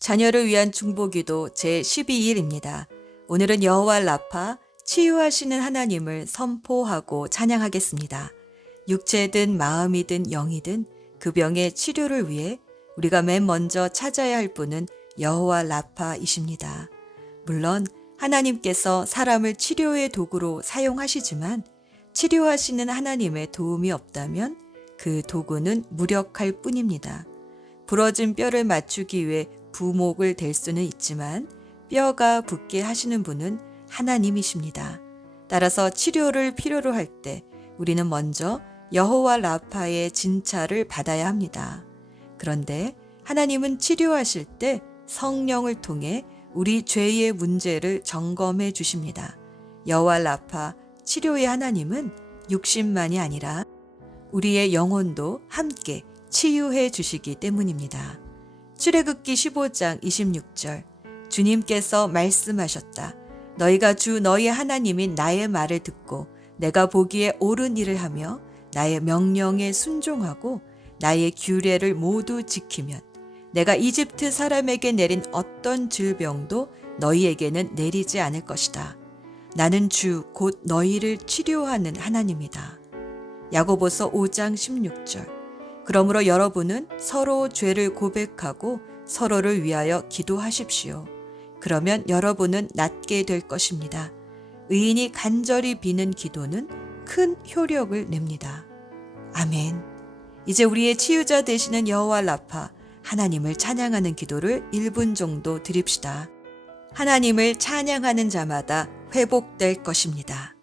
자녀를 위한 중보기도 제12일입니다. 오늘은 여호와 라파, 치유하시는 하나님을 선포하고 찬양하겠습니다. 육체든 마음이든 영이든 그 병의 치료를 위해 우리가 맨 먼저 찾아야 할 분은 여호와 라파이십니다. 물론 하나님께서 사람을 치료의 도구로 사용하시지만 치료하시는 하나님의 도움이 없다면 그 도구는 무력할 뿐입니다. 부러진 뼈를 맞추기 위해 부목을 댈 수는 있지만 뼈가 붙게 하시는 분은 하나님이십니다. 따라서 치료를 필요로 할 때 우리는 먼저 여호와 라파의 진찰을 받아야 합니다. 그런데 하나님은 치료하실 때 성령을 통해 우리 죄의 문제를 점검해 주십니다. 여호와 라파 치료의 하나님은 육신만이 아니라 우리의 영혼도 함께 치유해 주시기 때문입니다. 출애굽기 15장 26절 주님께서 말씀하셨다. 너희가 주 너희 하나님인 나의 말을 듣고 내가 보기에 옳은 일을 하며 나의 명령에 순종하고 나의 규례를 모두 지키면 내가 이집트 사람에게 내린 어떤 질병도 너희에게는 내리지 않을 것이다. 나는 주 곧 너희를 치료하는 하나님이다. 야고보서 5장 16절 그러므로 여러분은 서로 죄를 고백하고 서로를 위하여 기도하십시오. 그러면 여러분은 낫게 될 것입니다. 의인이 간절히 비는 기도는 큰 효력을 냅니다. 아멘. 이제 우리의 치유자 되시는 여호와 라파 하나님을 찬양하는 기도를 1분 정도 드립시다. 하나님을 찬양하는 자마다 회복될 것입니다.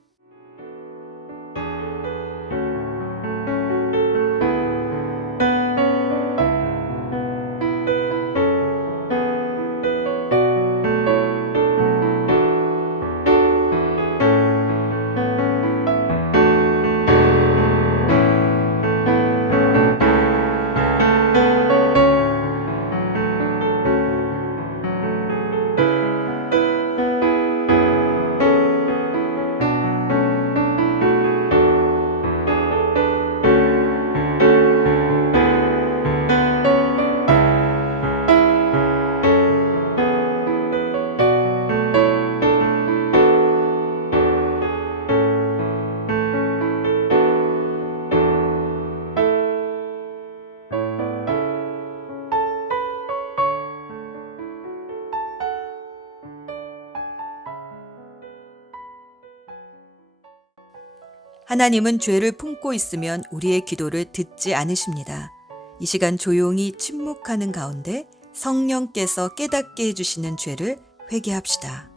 하나님은 죄를 품고 있으면 우리의 기도를 듣지 않으십니다. 이 시간 조용히 침묵하는 가운데 성령께서 깨닫게 해주시는 죄를 회개합시다.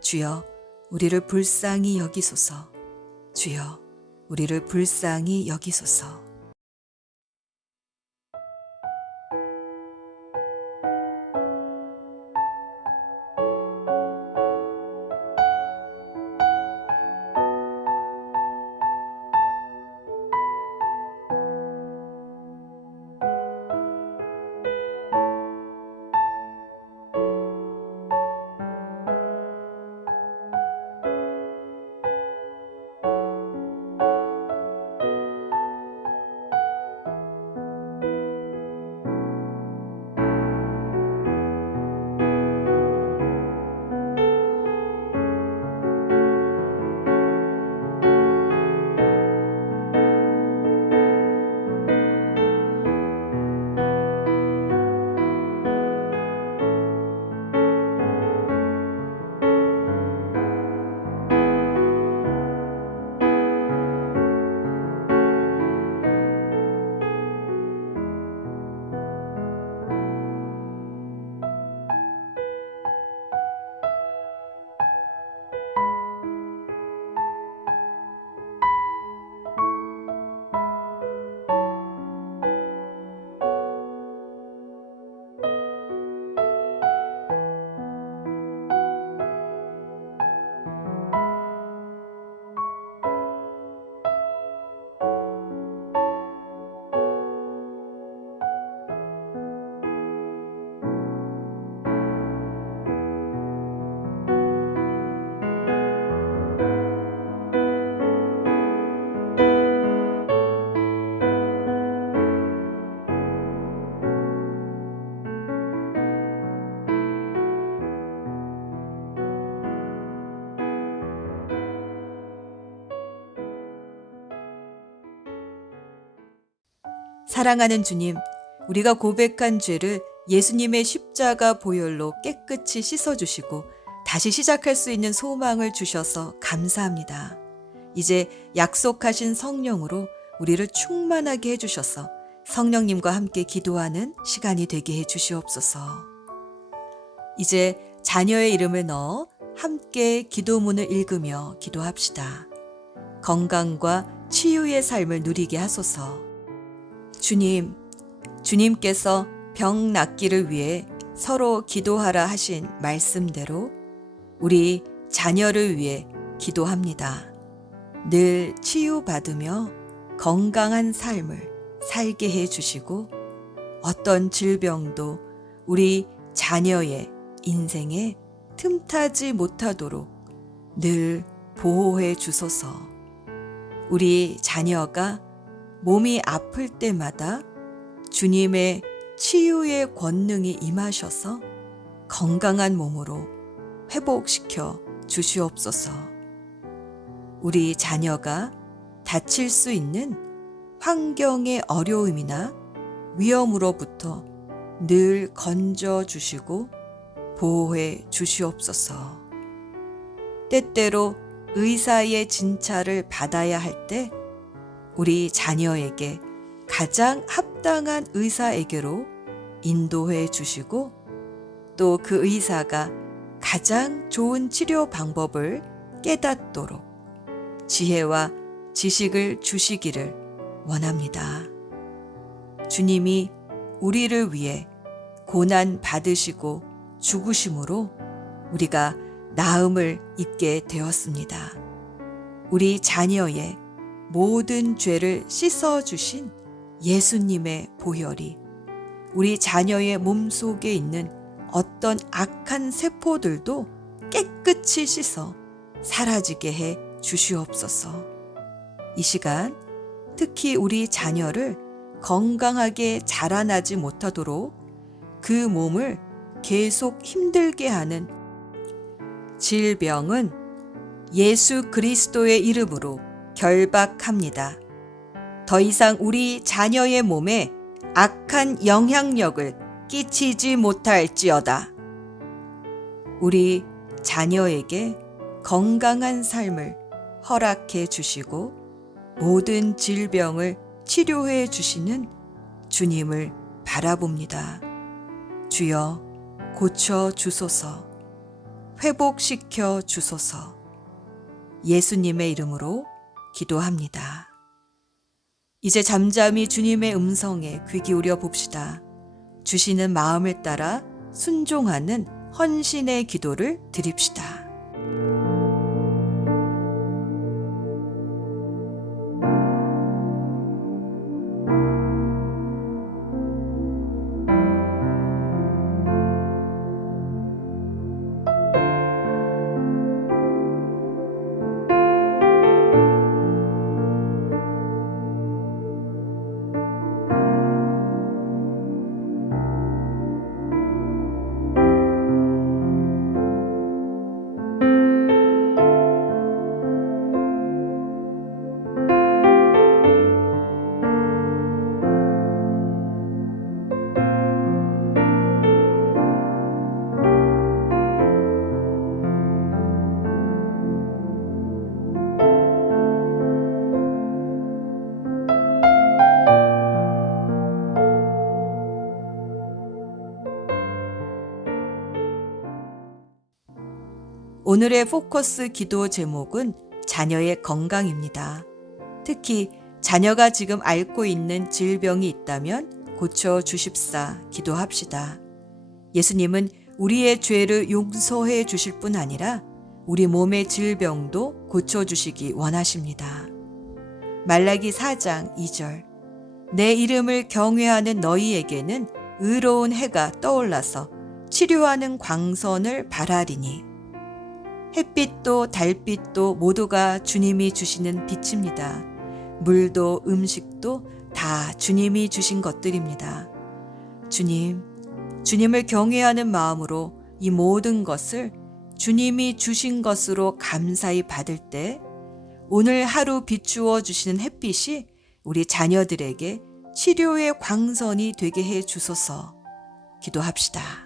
주여, 우리를 불쌍히 여기소서. 주여, 우리를 불쌍히 여기소서. 사랑하는 주님, 우리가 고백한 죄를 예수님의 십자가 보혈로 깨끗이 씻어주시고 다시 시작할 수 있는 소망을 주셔서 감사합니다. 이제 약속하신 성령으로 우리를 충만하게 해주셔서 성령님과 함께 기도하는 시간이 되게 해주시옵소서. 이제 자녀의 이름을 넣어 함께 기도문을 읽으며 기도합시다. 건강과 치유의 삶을 누리게 하소서. 주님, 주님께서 병 낫기를 위해 서로 기도하라 하신 말씀대로 우리 자녀를 위해 기도합니다. 늘 치유받으며 건강한 삶을 살게 해 주시고 어떤 질병도 우리 자녀의 인생에 틈타지 못하도록 늘 보호해 주소서. 우리 자녀가 몸이 아플 때마다 주님의 치유의 권능이 임하셔서 건강한 몸으로 회복시켜 주시옵소서. 우리 자녀가 다칠 수 있는 환경의 어려움이나 위험으로부터 늘 건져 주시고 보호해 주시옵소서. 때때로 의사의 진찰을 받아야 할 때 우리 자녀에게 가장 합당한 의사에게로 인도해 주시고 또 그 의사가 가장 좋은 치료 방법을 깨닫도록 지혜와 지식을 주시기를 원합니다. 주님이 우리를 위해 고난 받으시고 죽으심으로 우리가 나음을 입게 되었습니다. 우리 자녀의 모든 죄를 씻어주신 예수님의 보혈이 우리 자녀의 몸속에 있는 어떤 악한 세포들도 깨끗이 씻어 사라지게 해 주시옵소서. 이 시간 특히 우리 자녀를 건강하게 자라나지 못하도록 그 몸을 계속 힘들게 하는 질병은 예수 그리스도의 이름으로 결박합니다. 더 이상 우리 자녀의 몸에 악한 영향력을 끼치지 못할지어다. 우리 자녀에게 건강한 삶을 허락해 주시고 모든 질병을 치료해 주시는 주님을 바라봅니다. 주여 고쳐 주소서, 회복시켜 주소서. 예수님의 이름으로 기도합니다. 이제 잠잠히 주님의 음성에 귀 기울여 봅시다. 주시는 마음을 따라 순종하는 헌신의 기도를 드립시다. 오늘의 포커스 기도 제목은 자녀의 건강입니다. 특히 자녀가 지금 앓고 있는 질병이 있다면 고쳐 주십사 기도합시다. 예수님은 우리의 죄를 용서해 주실 뿐 아니라 우리 몸의 질병도 고쳐 주시기 원하십니다. 말라기 4장 2절 내 이름을 경외하는 너희에게는 의로운 해가 떠올라서 치료하는 광선을 발하리니 햇빛도 달빛도 모두가 주님이 주시는 빛입니다. 물도 음식도 다 주님이 주신 것들입니다. 주님을 경외하는 마음으로 이 모든 것을 주님이 주신 것으로 감사히 받을 때 오늘 하루 비추어 주시는 햇빛이 우리 자녀들에게 치료의 광선이 되게 해 주소서. 기도합시다.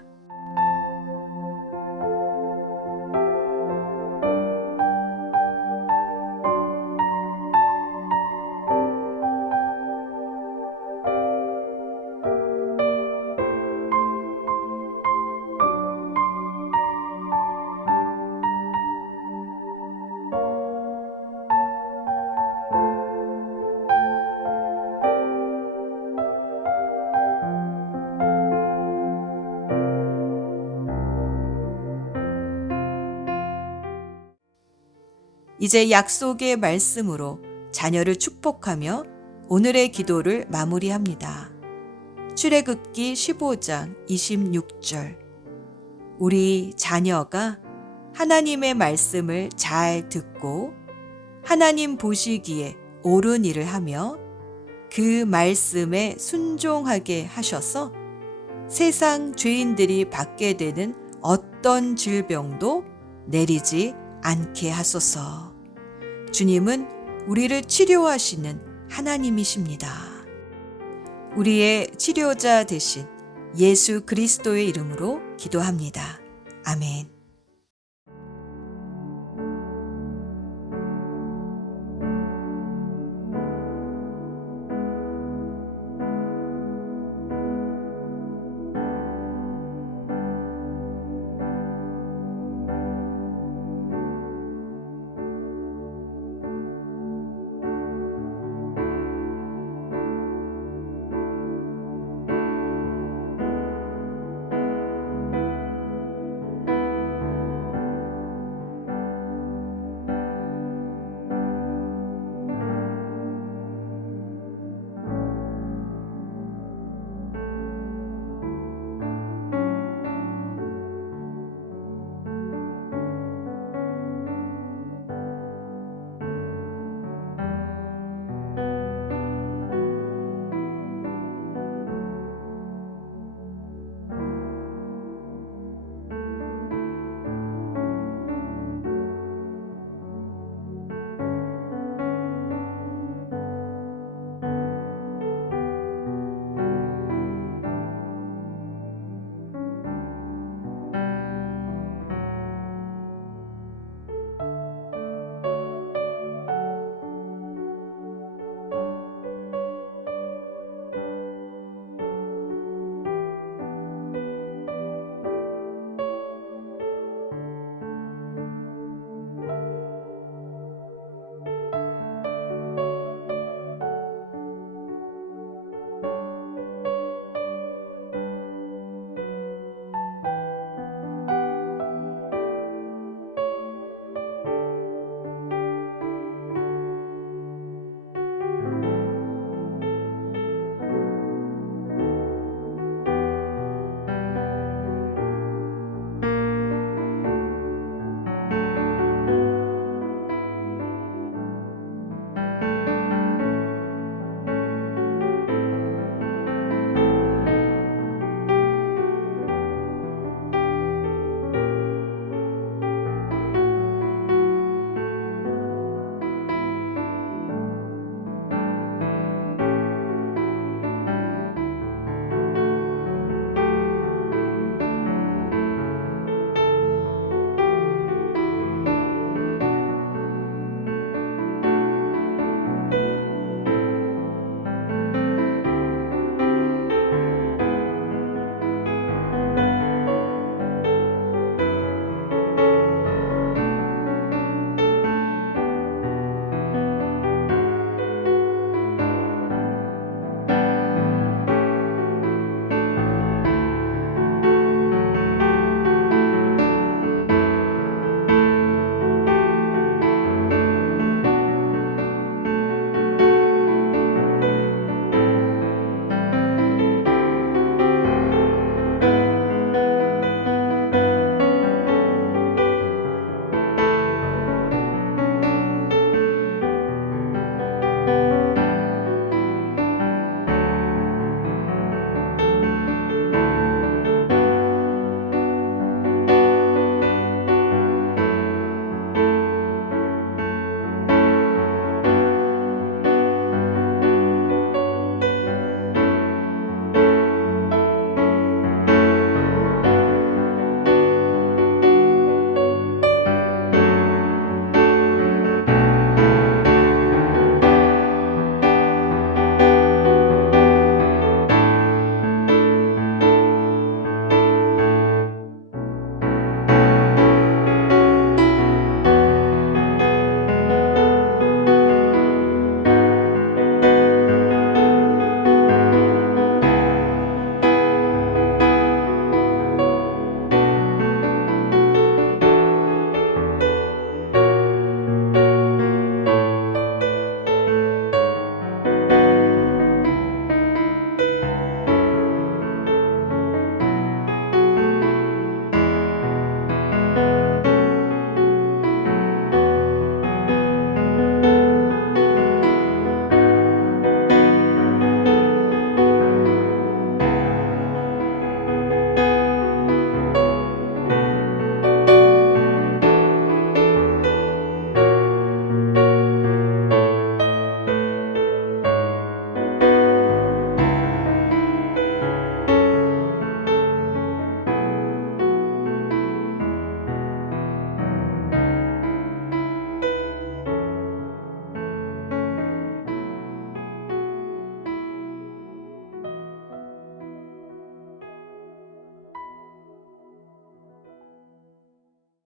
이제 약속의 말씀으로 자녀를 축복하며 오늘의 기도를 마무리합니다. 출애굽기 15장 26절. 우리 자녀가 하나님의 말씀을 잘 듣고 하나님 보시기에 옳은 일을 하며 그 말씀에 순종하게 하셔서 세상 죄인들이 받게 되는 어떤 질병도 내리지 않게 하소서. 주님은 우리를 치료하시는 하나님이십니다. 우리의 치료자 되신 예수 그리스도의 이름으로 기도합니다. 아멘.